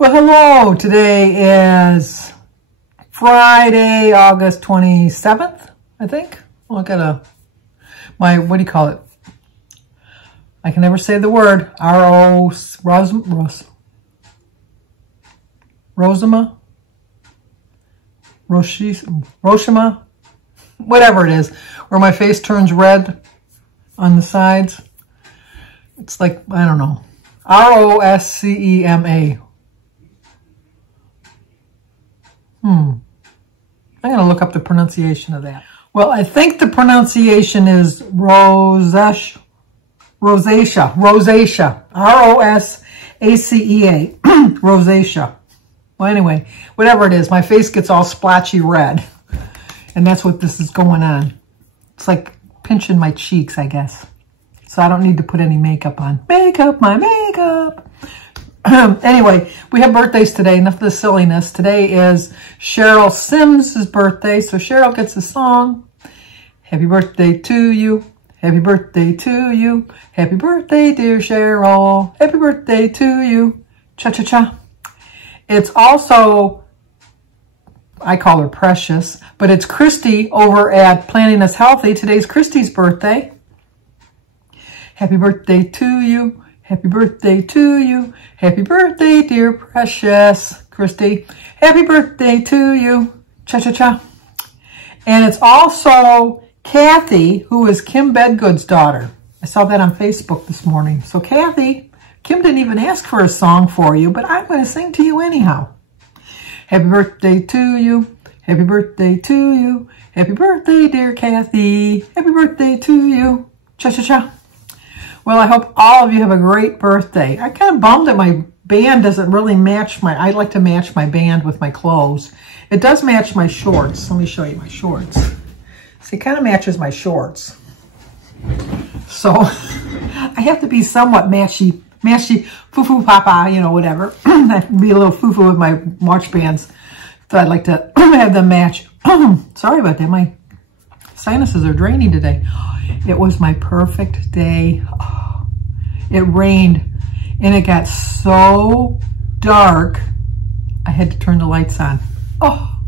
Well, hello. Today is Friday, August 27th, I think. Look at my, what do you call it? I can never say the word. Roshima, whatever it is, where my face turns red on the sides. It's like, I don't know, Roscema. I'm going to look up the pronunciation of that. Well, I think the pronunciation is rosacea. Rosacea. R-O-S-A-C-E-A. Rosacea. Well, anyway, whatever it is, my face gets all splotchy red. And that's what this is going on. It's like pinching my cheeks, I guess. So I don't need to put any makeup on. Makeup, my makeup. Anyway, we have birthdays today. Enough of the silliness. Today is Cheryl Sims' birthday. So Cheryl gets a song. Happy birthday to you. Happy birthday to you. Happy birthday, dear Cheryl. Happy birthday to you. Cha-cha-cha. It's also, I call her Precious, but it's Christy over at Planning Us Healthy. Today's Christy's birthday. Happy birthday to you. Happy birthday to you. Happy birthday, dear Precious. Christy. Happy birthday to you. Cha-cha-cha. And it's also Kathy, who is Kim Bedgood's daughter. I saw that on Facebook this morning. So Kathy, Kim didn't even ask for a song for you, but I'm going to sing to you anyhow. Happy birthday to you. Happy birthday to you. Happy birthday, dear Kathy. Happy birthday to you. Cha-cha-cha. Well, I hope all of you have a great birthday. I kind of bummed that my band doesn't really match I like to match my band with my clothes. It does match my shorts. Let me show you my shorts. See, it kind of matches my shorts. So I have to be somewhat matchy, foo-foo papa, you know, whatever. I can be a little foo-foo with my watch bands. So I'd like to have them match. Sorry about that. My sinuses are draining today. It was my perfect day. Oh, it rained and it got so dark, I had to turn the lights on. Oh,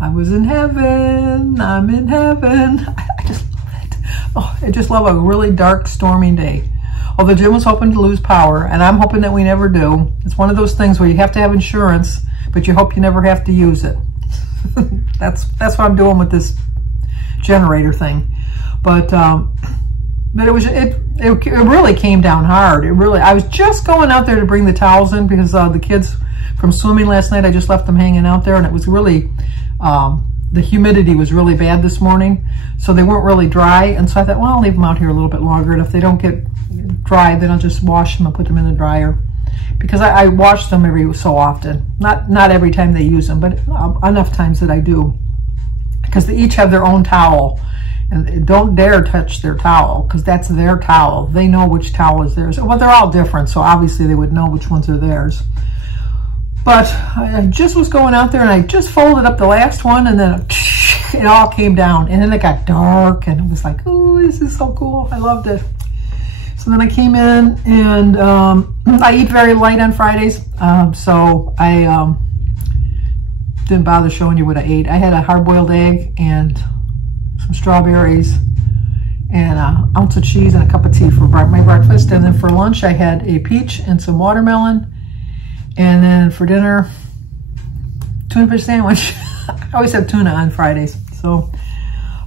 I was in heaven. I'm in heaven. I just love it. Oh, I just love a really dark, stormy day. Although Jim was hoping to lose power, and I'm hoping that we never do. It's one of those things where you have to have insurance, but you hope you never have to use it. That's what I'm doing with this generator thing. But it really came down hard. I was just going out there to bring the towels in because the kids from swimming last night, I just left them hanging out there, and it was really, the humidity was really bad this morning, so they weren't really dry. And so I thought, well, I'll leave them out here a little bit longer, and if they don't get dry, then I'll just wash them and put them in the dryer. Because I wash them every so often. Not every time they use them, but enough times that I do. Because they each have their own towel. And don't dare touch their towel, because that's their towel. They know which towel is theirs. Well, they're all different, so obviously they would know which ones are theirs. But I just was going out there, and I just folded up the last one, and then it all came down. And then it got dark, and it was like, ooh, this is so cool. I loved it. So then I came in, and I eat very light on Fridays, so I didn't bother showing you what I ate. I had a hard-boiled egg and some strawberries and an ounce of cheese and a cup of tea for my breakfast. And then for lunch, I had a peach and some watermelon. And then for dinner, tuna fish sandwich. I always have tuna on Fridays. So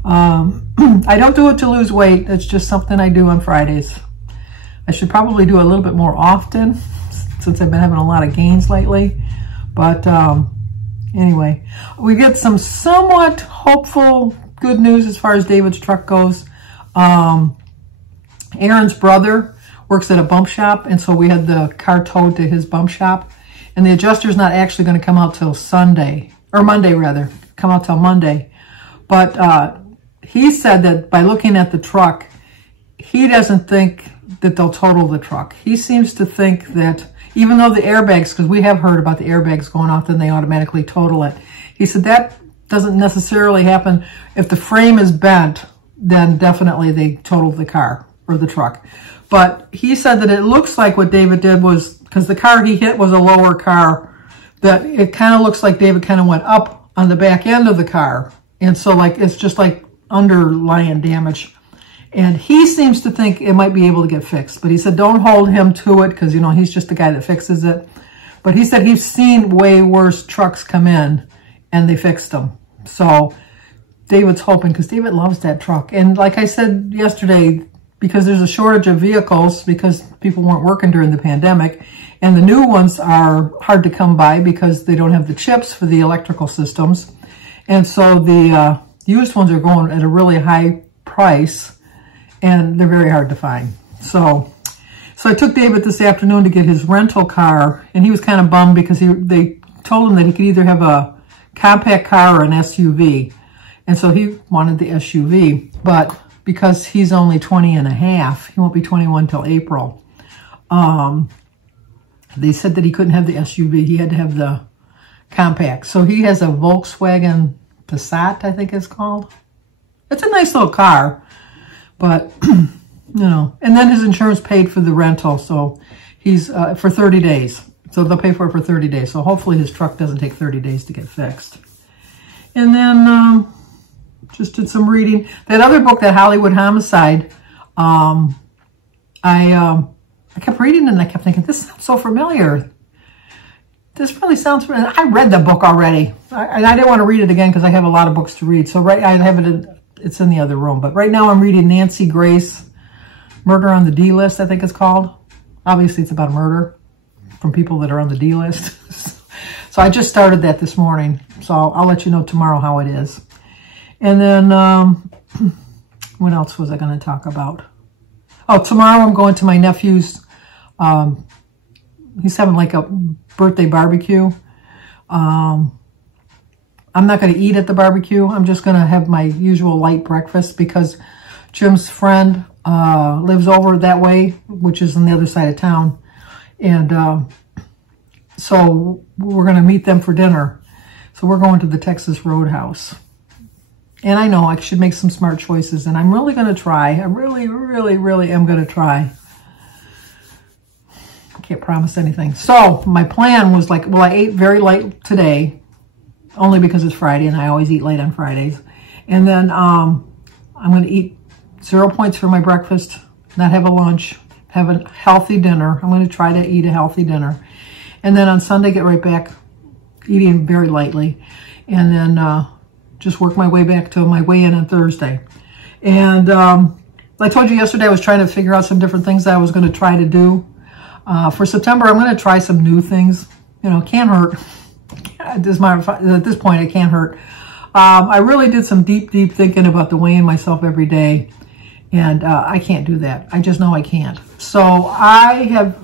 I don't do it to lose weight. It's just something I do on Fridays. I should probably do it a little bit more often since I've been having a lot of gains lately. But anyway, we get some somewhat hopeful good news as far as David's truck goes. Aaron's brother works at a bump shop, and so we had the car towed to his bump shop. And the adjuster's not actually going to come out till Sunday, or Monday rather, come out till Monday. But he said that by looking at the truck, he doesn't think that they'll total the truck. He seems to think that even though the airbags, because we have heard about the airbags going off, then they automatically total it. He said that doesn't necessarily happen. If the frame is bent, then definitely they totaled the car or the truck. But he said that it looks like what David did was, because the car he hit was a lower car that it kind of looks like David kind of went up on the back end of the car. And so like, it's just like underlying damage. And he seems to think it might be able to get fixed. But he said, don't hold him to it because, you know, he's just the guy that fixes it. But he said he's seen way worse trucks come in and they fixed them. So David's hoping, because David loves that truck. And like I said yesterday, because there's a shortage of vehicles because people weren't working during the pandemic, and the new ones are hard to come by because they don't have the chips for the electrical systems. And so the used ones are going at a really high price, and they're very hard to find. So I took David this afternoon to get his rental car, and he was kind of bummed because they told him that he could either have a compact car or an SUV. And so he wanted the SUV, but because he's only 20 and a half, he won't be 21 till April. They said that he couldn't have the SUV. He had to have the compact. So he has a Volkswagen Passat, I think it's called. It's a nice little car, but, you know. And then his insurance paid for the rental, so he's for 30 days. So they'll pay for it for 30 days. So hopefully his truck doesn't take 30 days to get fixed. And then just did some reading. That other book, that Hollywood Homicide, I kept reading it and I kept thinking, this sounds so familiar. This really sounds familiar. I read the book already. And I didn't want to read it again because I have a lot of books to read. So I have it, it's in the other room. But right now I'm reading Nancy Grace, Murder on the D List, I think it's called. Obviously it's about murder from people that are on the D list. So I just started that this morning. So I'll let you know tomorrow how it is. And then, what else was I going to talk about? Oh, tomorrow I'm going to my nephew's. He's having like a birthday barbecue. I'm not going to eat at the barbecue. I'm just going to have my usual light breakfast because Jim's friend lives over that way, which is on the other side of town. And so we're going to meet them for dinner. So we're going to the Texas Roadhouse. And I know I should make some smart choices, and I'm really going to try. I really, really, really am going to try. I can't promise anything. So my plan was like, well, I ate very late today, only because it's Friday, and I always eat late on Fridays. And then I'm going to eat 0 points for my breakfast, not have a lunch, have a healthy dinner. I'm going to try to eat a healthy dinner. And then on Sunday, get right back eating very lightly. And then just work my way back to my weigh-in on Thursday. And I told you yesterday I was trying to figure out some different things that I was going to try to do. For September, I'm going to try some new things. You know, can't hurt. At this point, it can't hurt. I really did some deep thinking about the weighing myself every day. And I can't do that. I just know I can't. So I have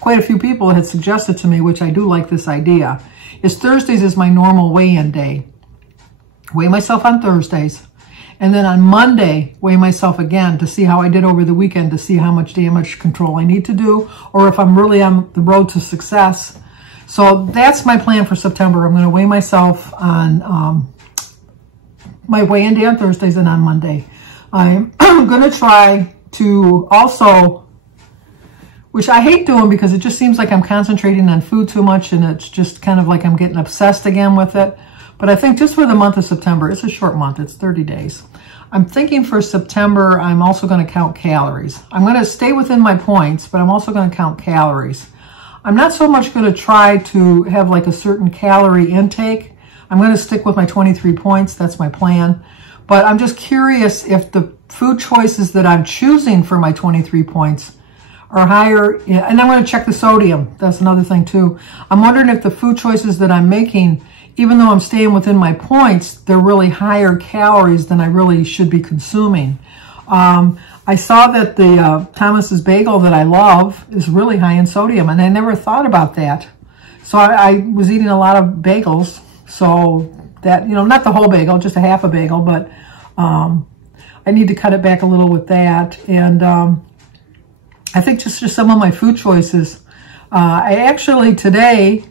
quite a few people had suggested to me, which I do like this idea, is Thursdays is my normal weigh-in day. Weigh myself on Thursdays, and then on Monday, weigh myself again to see how I did over the weekend, to see how much damage control I need to do, or if I'm really on the road to success. So that's my plan for September. I'm going to weigh myself on my weigh-in day on Thursdays and on Monday. I'm going to try to also, which I hate doing because it just seems like I'm concentrating on food too much, and it's just kind of like I'm getting obsessed again with it. But I think just for the month of September, it's a short month, it's 30 days. I'm thinking for September, I'm also going to count calories. I'm going to stay within my points, but I'm also going to count calories. I'm not so much going to try to have like a certain calorie intake. I'm going to stick with my 23 points, that's my plan. But I'm just curious if the food choices that I'm choosing for my 23 points are higher, and I'm going to check the sodium. That's another thing too. I'm wondering if the food choices that I'm making, even though I'm staying within my points, they're really higher calories than I really should be consuming. I saw that the Thomas's bagel that I love is really high in sodium, and I never thought about that. So I was eating a lot of bagels, so that, you know, not the whole bagel, just a half a bagel, but I need to cut it back a little with that. And I think just some of my food choices. I actually today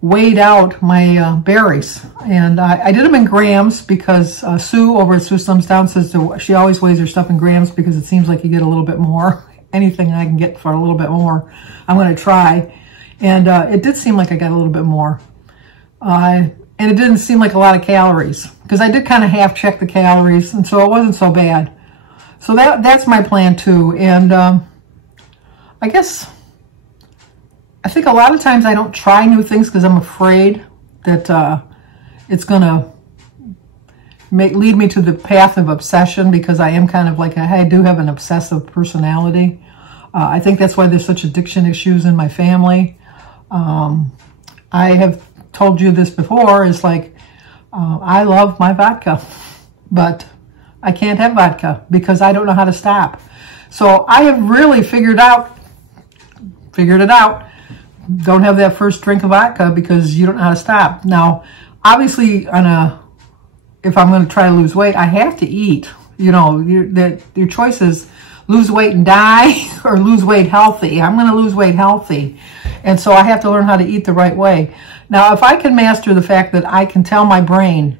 weighed out my berries, and I did them in grams because Sue over at Sue Slims Down says she always weighs her stuff in grams because it seems like you get a little bit more. Anything I can get for a little bit more, I'm going to try. And it did seem like I got a little bit more. And it didn't seem like a lot of calories because I did kind of half check the calories, and so it wasn't so bad. So that's my plan too. And I guess I think a lot of times I don't try new things because I'm afraid that it's gonna lead me to the path of obsession, because I am kind of like I do have an obsessive personality. I think that's why there's such addiction issues in my family. I have told you this before, is like I love my vodka, but I can't have vodka because I don't know how to stop. So I have really figured it out. Don't have that first drink of vodka because you don't know how to stop. Now, obviously, if I'm going to try to lose weight, I have to eat. You know, your choice is lose weight and die or lose weight healthy. I'm going to lose weight healthy. And so I have to learn how to eat the right way. Now, if I can master the fact that I can tell my brain,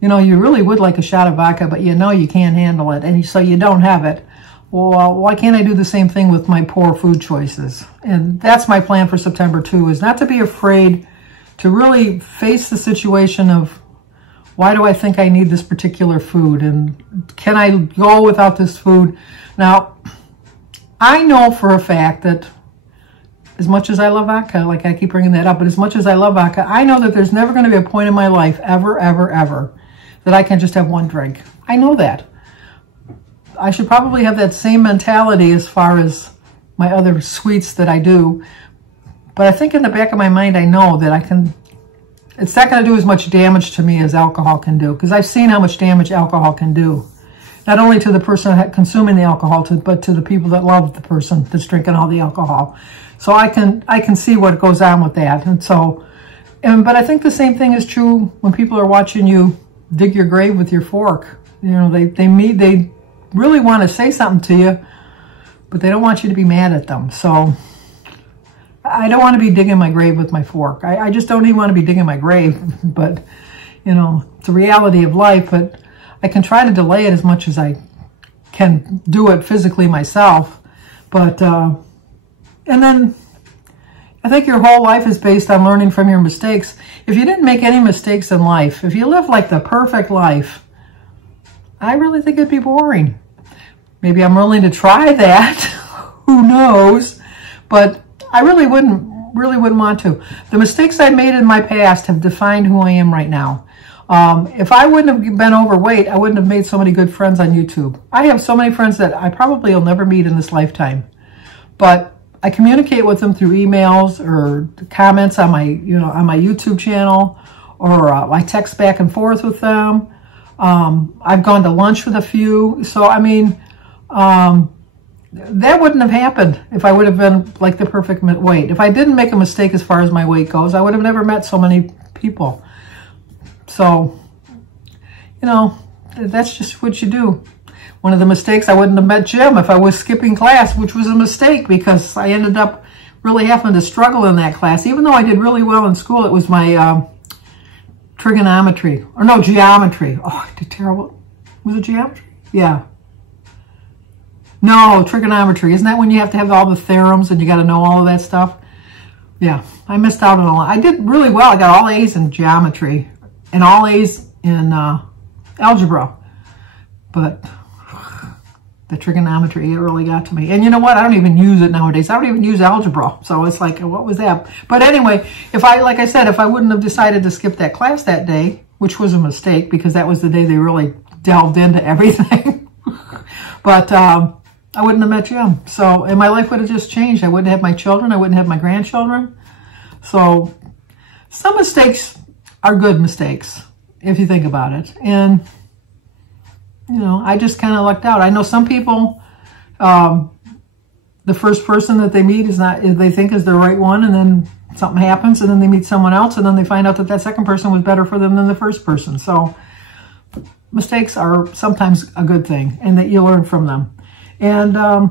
you know, you really would like a shot of vodka, but you know you can't handle it, and so you don't have it. Well, why can't I do the same thing with my poor food choices? And that's my plan for September too, is not to be afraid to really face the situation of, why do I think I need this particular food? And can I go without this food? Now, I know for a fact that as much as I love vodka, like I keep bringing that up, but as much as I love vodka, I know that there's never going to be a point in my life, ever, ever, ever, that I can just have one drink. I know that. I should probably have that same mentality as far as my other sweets that I do. But I think in the back of my mind, I know that it's not going to do as much damage to me as alcohol can do, because I've seen how much damage alcohol can do. Not only to the person consuming the alcohol, but to the people that love the person that's drinking all the alcohol. So I can see what goes on with that. And so, but I think the same thing is true when people are watching you dig your grave with your fork. You know, they really want to say something to you, but they don't want you to be mad at them. So I don't want to be digging my grave with my fork. I just don't even want to be digging my grave. But, you know, it's a reality of life. But I can try to delay it as much as I can do it physically myself. But, and then I think your whole life is based on learning from your mistakes. If you didn't make any mistakes in life, if you live like the perfect life, I really think it'd be boring. Maybe I'm willing to try that. Who knows? But I really wouldn't want to. The mistakes I made in my past have defined who I am right now. If I wouldn't have been overweight, I wouldn't have made so many good friends on YouTube. I have so many friends that I probably will never meet in this lifetime. But I communicate with them through emails or comments on my YouTube channel, or I text back and forth with them. I've gone to lunch with a few. So, I mean, that wouldn't have happened if I would have been like the perfect weight. If I didn't make a mistake as far as my weight goes, I would have never met so many people. So, you know, that's just what you do. One of the mistakes, I wouldn't have met Jim if I was skipping class, which was a mistake because I ended up really having to struggle in that class. Even though I did really well in school, it was my trigonometry, or no, geometry. Oh, I did terrible. Was it geometry? Yeah. No, trigonometry. Isn't that when you have to have all the theorems and you got to know all of that stuff? Yeah, I missed out on a lot. I did really well. I got all A's in geometry and all A's in algebra. But the trigonometry, it really got to me. And you know what? I don't even use it nowadays. I don't even use algebra. So it's like, what was that? But anyway, like I said, if I wouldn't have decided to skip that class that day, which was a mistake because that was the day they really delved into everything. But I wouldn't have met Jim. So, and my life would have just changed. I wouldn't have my children. I wouldn't have my grandchildren. So some mistakes are good mistakes if you think about it. And you know, I just kind of lucked out. I know some people, the first person that they meet they think is the right one, and then something happens, and then they meet someone else, and then they find out that second person was better for them than the first person. So mistakes are sometimes a good thing, and that you learn from them. And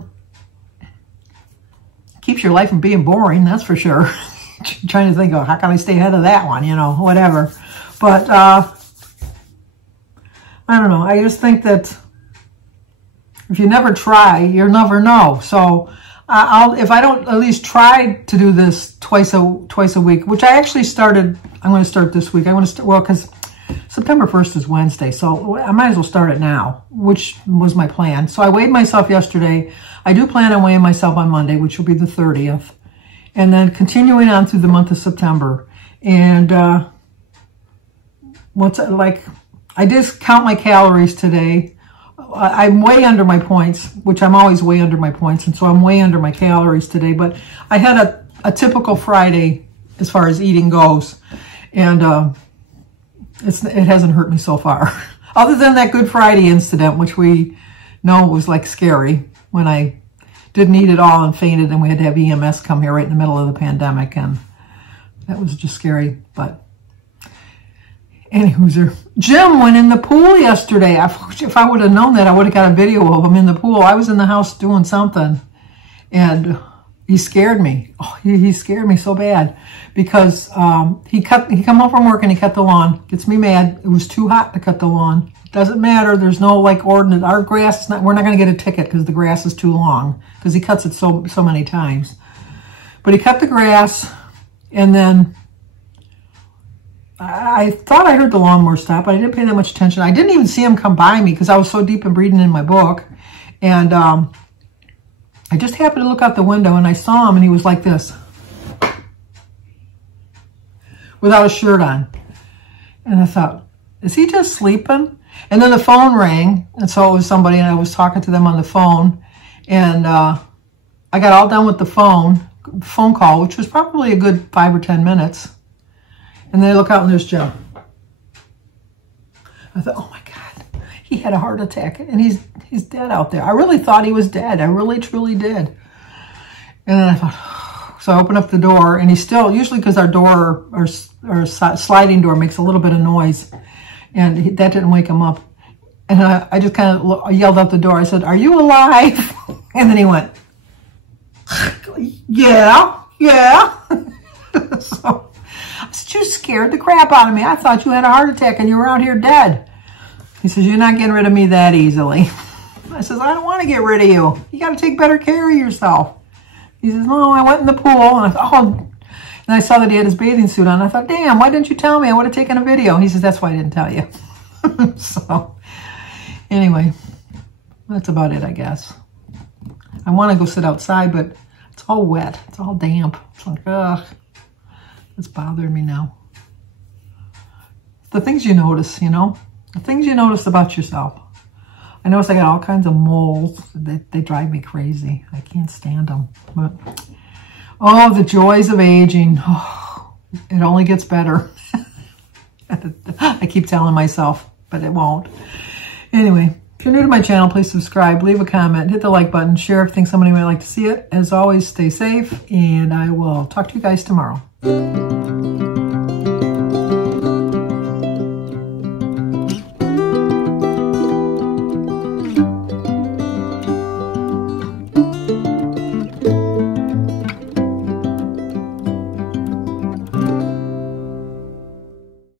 keeps your life from being boring, that's for sure. Trying to think of, how can I stay ahead of that one, you know, whatever. But I don't know. I just think that if you never try, you'll never know. So if I don't at least try to do this twice a week, which I actually started. I'm going to start this week. I want to start, well, because September 1st is Wednesday, so I might as well start it now, which was my plan. So I weighed myself yesterday. I do plan on weighing myself on Monday, which will be the 30th, and then continuing on through the month of September. And I did count my calories today. I'm way under my points, which I'm always way under my points, and so I'm way under my calories today. But I had a typical Friday as far as eating goes, and it hasn't hurt me so far. Other than that Good Friday incident, which we know was like scary, when I didn't eat at all and fainted, and we had to have EMS come here right in the middle of the pandemic, and that was just scary. But anywho, Jim went in the pool yesterday. If I would have known that, I would have got a video of him in the pool. I was in the house doing something, and he scared me. Oh, he scared me so bad because he come home from work and he cut the lawn. Gets me mad. It was too hot to cut the lawn. Doesn't matter. There's no like ordinance. Our grass is not. We're not going to get a ticket because the grass is too long because he cuts it so many times. But he cut the grass, and then I thought I heard the lawnmower stop, but I didn't pay that much attention. I didn't even see him come by me because I was so deep in reading in my book. And I just happened to look out the window, and I saw him, and he was like this, without a shirt on. And I thought, is he just sleeping? And then the phone rang, and so it was somebody, and I was talking to them on the phone. And I got all done with the phone call, which was probably a good 5 or 10 minutes. And then I look out and there's Joe. I thought, oh my God, he had a heart attack and he's dead out there. I really thought he was dead. I really, truly did. And then I thought, so I opened up the door, and he's still, usually because our door, our sliding door makes a little bit of noise, and that didn't wake him up. And I just kind of yelled out the door. I said, are you alive? And then he went, yeah. So you scared the crap out of me. I thought you had a heart attack and you were out here dead. He says, you're not getting rid of me that easily. I says, I don't want to get rid of you. You got to take better care of yourself. He says, no, I went in the pool. And I thought, oh. And I saw that he had his bathing suit on. I thought, damn, why didn't you tell me? I would have taken a video. He says, that's why I didn't tell you. So anyway, that's about it, I guess. I want to go sit outside, but it's all wet. It's all damp. It's like, ugh. It's bothering me now. The things you notice, you know? The things you notice about yourself. I notice I got all kinds of moles. They drive me crazy. I can't stand them. But, oh, the joys of aging. Oh, it only gets better. I keep telling myself, but it won't. Anyway, if you're new to my channel, please subscribe, leave a comment, hit the like button, share if you think somebody might like to see it. As always, stay safe, and I will talk to you guys tomorrow.